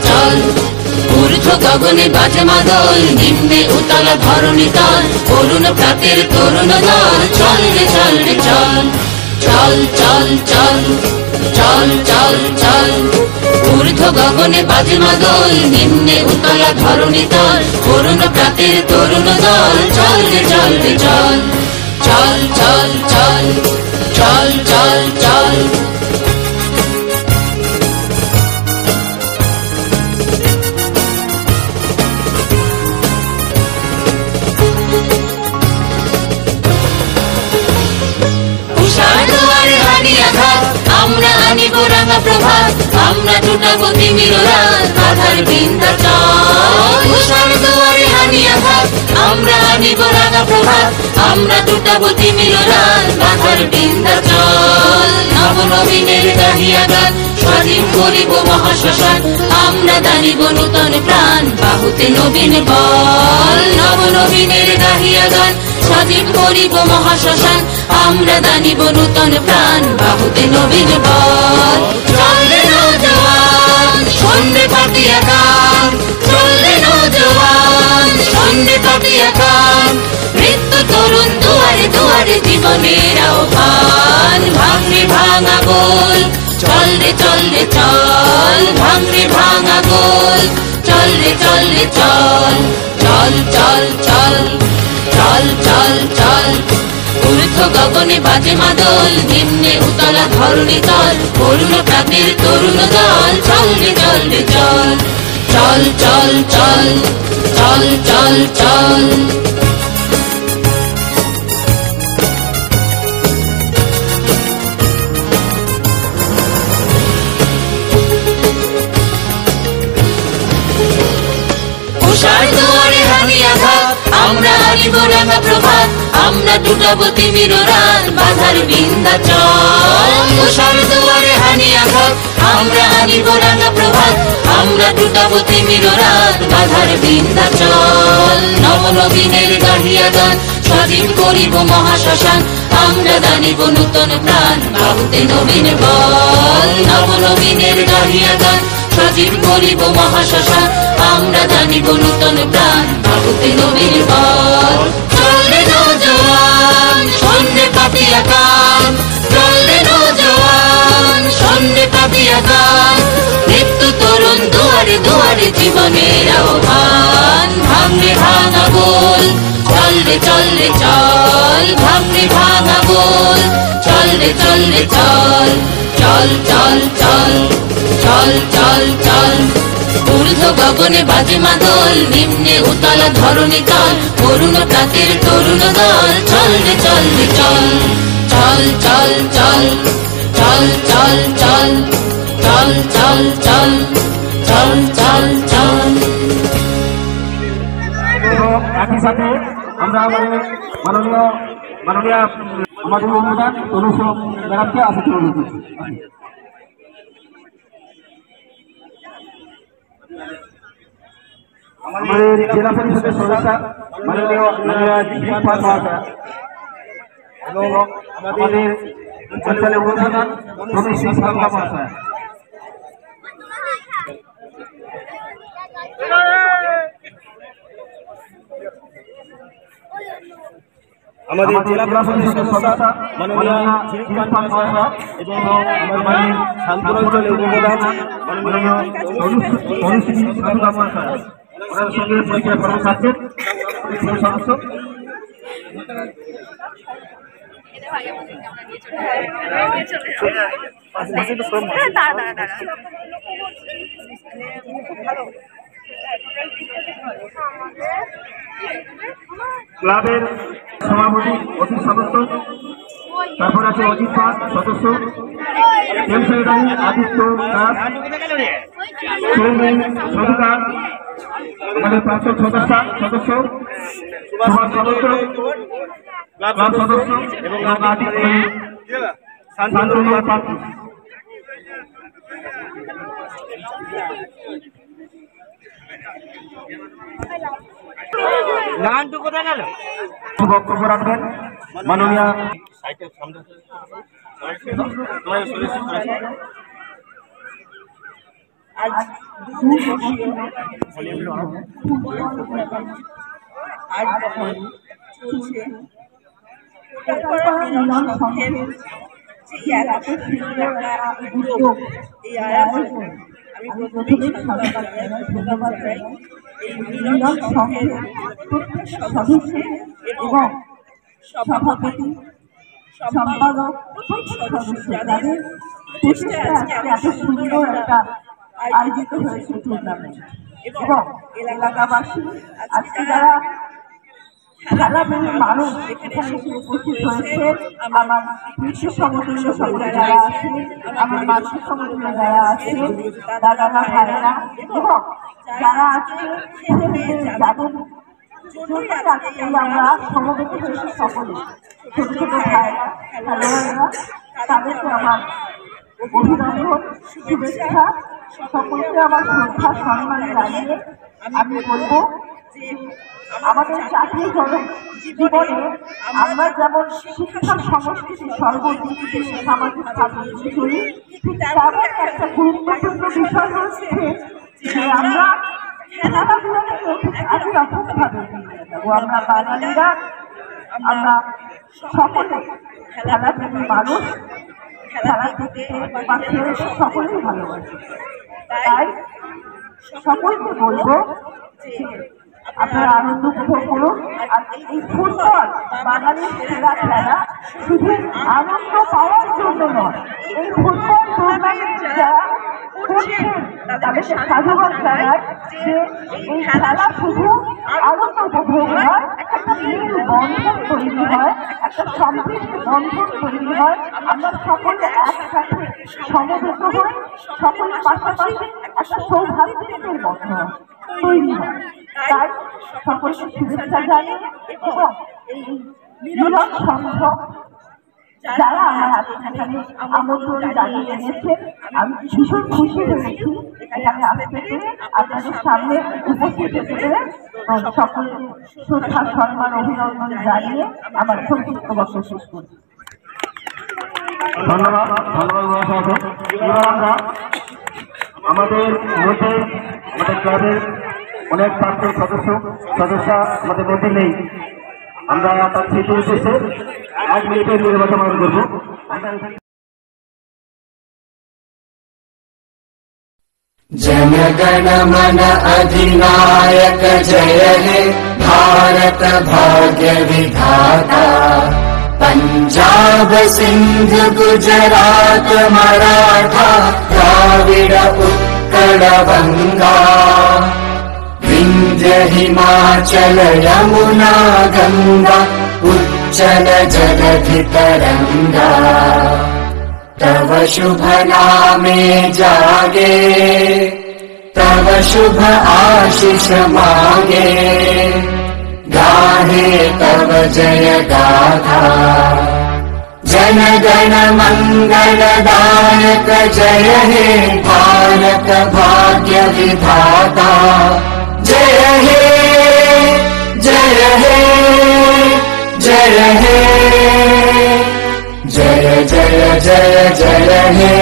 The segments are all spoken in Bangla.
চল ঊর্ধ্ব গগনে বাজে মাদল নিম্নে উতলা ধরণী তল করুণ প্রাতের তরুণ দল চল রে চল রে চল চল চল চল চল চল চল ঊর্ধ্ব গগনে বাজে মাদল নিম্নে উতলা ধরণী তল করুণ প্রাতের তরুণ দল চল রে চল রে চল চল চল চল চল চল চল আমরা আনিব রাঙা প্রভাত আমরা টুটাবো তিমির রাত বাধার বিন্ধ্যাচল উষার দুয়ারে হানি আঘাত আমরা আনিব রাঙা প্রভাত আমরা টুটাবো তিমির রাত বাধার বিন্ধ্যাচল নবনবীনের গাহিয়া গান স্বাধীন করিব মহাশ্মশান আমরা দানিব নূতন প্রাণ বাহুতে নবীন বল নবনবীনের গাহিয়া গান স্বাধীন করিব মহাশ্মশান আমরা দানিব নূতন প্রাণ বাহুতে নবীন বল চললে নওজোয়ান সন্ধ্যে পাতিয়া গান চললে নওজোয়ান সন্ধ্যে পাতিয়া গান মৃত্যু তরুণ দুয়ারে দুয়ারে জীবনের আহ্বান ভাঙরে ভাঙা গোল চল রে চল রে চল ভাঙরে ভাঙা গোল চল রে চল রে চল চল চল চল চল চল চল ঊর্ধ্ব গগনে বাজে মাদল নিম্নে উতলা ধরণী তল করুণ প্রাতের তরুণ দল চল রে চল রে চল চল চল চল চল চল চল উষার দুয়ারে হানি আঘাত আমরা আনিব রাঙা প্রভাত আমরা টুটাবো তিমির রাত বাধার বিন্ধ্যাচল উষার দুয়ারে হানি আঘাত আমরা আনিব রাঙা প্রভাত আমরা টুটাবো তিমির রাত বাধার বিন্ধ্যাচল নবনবীনের গাহিয়া গান স্বাধীন করিব মহাশ্মশান আমরা দানিব নূতন প্রাণ বাহুতে নবীন বল নবনবীনের গাহিয়া গান স্বাধীন করিব মহাশ্মশান আমরা দানিব নূতন প্রাণ বাহুতে নবীন বল চললে নওজোয়ান সন্ধ্যে পাতিয়া গান চললে নওজোয়ান সন্ধ্যে পাতিয়া গান মৃত্যু তরুণ দুয়ারে দুয়ারে জীবনের আহ্বান ভাঙরে ভাঙা গোল চল রে চল রে চল ভাঙরে ভাঙা গোল চল রে চল রে চল চল চল চল চল চল চল ঊর্ধ্ব গগনে বাজে মাদল নিম্নে উতলা ধরণী তল করুণ প্রাতের তরুণ দল চল রে চল রে চল চল চল চল চল চল চল চল চল চল চল চল চল একই সাথে আমরা মাননীয় আমাদের অনুদান তনুষ ম্যাডামকে আসতে অনুরোধ করছি। আমাদের জেলা পরিষদের সদস্য মাননীয় এবং আমাদের অঞ্চলের অনুদান তনুষ মহাশয় আমাদের জেলা পরিষদের সদস্য মাননীয় এবং আমাদের শান্তর অঞ্চলের অনুদান মাননীয় অনুষ্ঠিত মহাশয় ওনার সঙ্গে পরিচয় করানো থাকছেন সদস্য ক্লাবের সভাপতি অতি সদস্য তারপর আছে অজিত পাস সদস্য সেক্রেটারি আদিত্য দাস চেয়ারম্যান সদুকার আমাদের প্রাক্তন সদস্য সভার সদস্য ক্লাব সদস্য এবং শান্তনু প্রার্থী বক্তব্য রাখবেন মাননীয় আজ 2 বছর আজ যখন চলছে কলকাতার মিলন সংঘের যে এত সুন্দর একটা উদ্যোগ, এই আয়োজন আমি প্রথমেই ধন্যবাদ জানাই এই মিলন সংঘের প্রত্যেক সদস্য এবং সভাপতি সম্পাদক প্রত্যেক সদস্য যাদের প্রচেষ্টায় আজকে এত সুন্দর একটা আয়োজিত হয়েছে টুর্নামেন্ট, এবং এলাকাবাসী আজকে যারা খেলাপ্রেমী মানুষ এখানে এসে উপস্থিত হয়েছে, আমার বিশ্ব সমতুল্য যারা আছে, আমার মাতৃ সমতুল্য যারা আছে, দাদারা ভাইয়েরা এবং যারা আজকে যাদের জন্যই আজকে আমরা সমবেত হয়েছি সকলে, ছোট ছোট ভাইয়েরা খেলোয়াড়রা, তাদেরকে আমার অভিনন্দন, শুভেচ্ছা, সকলকে আমার শ্রদ্ধা সম্মান জানিয়ে আমি বলবো যে আমাদের চাকরি জীবনে আমরা যেমন শিক্ষা সংস্কৃতি সর্বদিক থেকে সামাজিক কাজে করি, ঠিক তেমন একটা গুরুত্বপূর্ণ বিষয় হচ্ছে যে আমরা খেলাধুলাকে একই রকমভাবে নিয়ে যাবো। আমরা বাঙালিরা আমরা সকলে খেলাধুলার মানুষ, খেলা থেকে বা খেলতে সকলেই ভালোবাসি। তাই সকলকে বলবো যে আপনারা আনন্দ উপভোগ করুন। আর এই ফুটবল বাঙালির সেরা খেলা, শুধু আনন্দ পাওয়ার জন্য নয়, এই ফুটবল টুর্নামেন্ট যারা করছেন তাদেরকে সাধুবাদ জানাই যে এই খেলা শুধু আনন্দ উপভোগ নয়, একটা মিল বন্ধন তৈরি হয়, একটা সম্পৃক্ত বন্ধন তৈরি হয়। আমরা সকলে একসাথে সমবেত হই, সকলের পাশাপাশি একটা সৌভাগ্যের বন্ধন তৈরি হয়। তাই সকলকে শুভেচ্ছা জানিয়ে এবং এই মিলন সংঘ যারা আমার এখানে আমন্ত্রণ জানিয়ে এনেছে, আমি ভীষণ খুশি হয়েছি এখানে আসতে পেরে, আপনাদের সামনে উপস্থিত হতে পেরে। সকলকে শ্রদ্ধা সম্মান অভিনন্দন জানিয়ে আমার সংক্ষিপ্ত বক্তব্য শেষ করছি। ধন্যবাদ, ধন্যবাদ। এবার আমরা আমাদের মধ্যে আমাদের ক্লাবের অনেক ছাত্র সদস্য আমাদের মধ্যে নেই, আমরা তার স্মৃতি উদ্দেশ্যে 1 মিনিটের নির্বাচন করবো। जनगण मन अधिनायक जय हे भारत भाग्य विधाता, पंजाब सिंध गुजरात मराठा द्राविड उत्कल गंगा, विंध्य हिमाचल यमुना गंगा उच्चल जलधि तरंगा, तव शुभ नामे जागे, तव शुभ आशीष मांगे, गाहे तव जय गाथा। जन गण मंगलदायक जय हे भारत भाग्य विधाता, जय हे जय हे जय हे जय जय जय जय हे।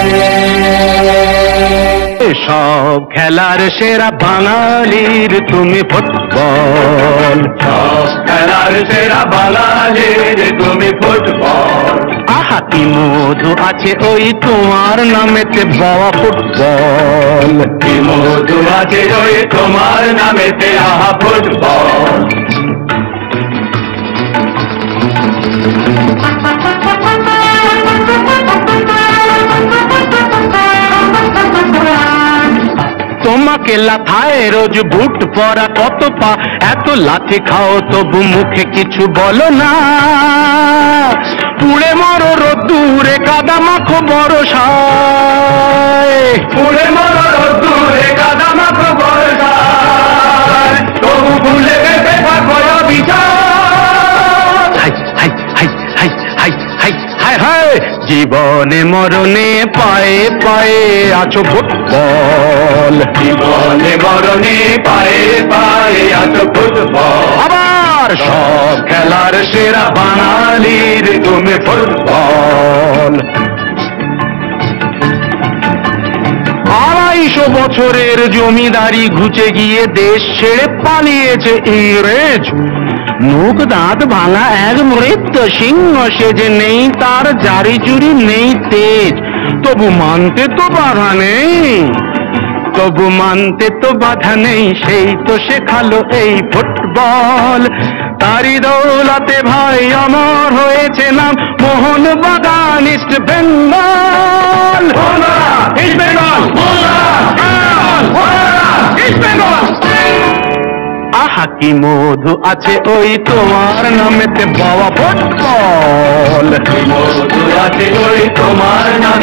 সব খেলার সেরা বাঙালির তুমি ফুটবল, সব খেলার সেরা বাঙালির তুমি ফুটবল। আহা কি মধু আছে ওই তোমার নামেতে বাবা ফুটবল, কি মধু আছে ওই তোমার নামেতে আহা ফুটবল। তোমাকে লাথায় রোজ বুট পরা কত পা, এত লাথি খাও তবু মুখে কিছু বলো না, পুড়ে মরো রোদ্দুরে কাদা মাখো বরসায়, পুড়ে মরো রোদ্দুরে কাদা মাখো বরসায়, তবু ভুলে গেছে থাকো বিচার। High high high high high high high high, জীবনে মরণে পায়ে পায়ে আছো ফুটবল, জীবনে মরণে পায়ে পায়ে আছো ফুটবল। আবার সব খেলার সেরা বাঙালির তুমি ফুটবল। 250 বছরের জমিদারি ঘুচে গিয়ে দেশ ছেড়ে পালিয়েছে ইংরেজ। মুখ দাঁত ভাঙা এক মৃত সিংহ সেজে, নেই তার জারি জুরি নেই তেজ, তবু মানতে তো বাধা নেই, তবু মানতে তো বাধা নেই। সেই তো শেখালো এই ফুটবল, তারি দৌলতে ভাই অমর হয়েছে নাম Mohun Bagan east Bengal. East Bengal, east Bengal. আহা কি মধু আছে ওই তোমার নামেতে বাবা ফুটবল, মধু আছে ওই তোমার নামে।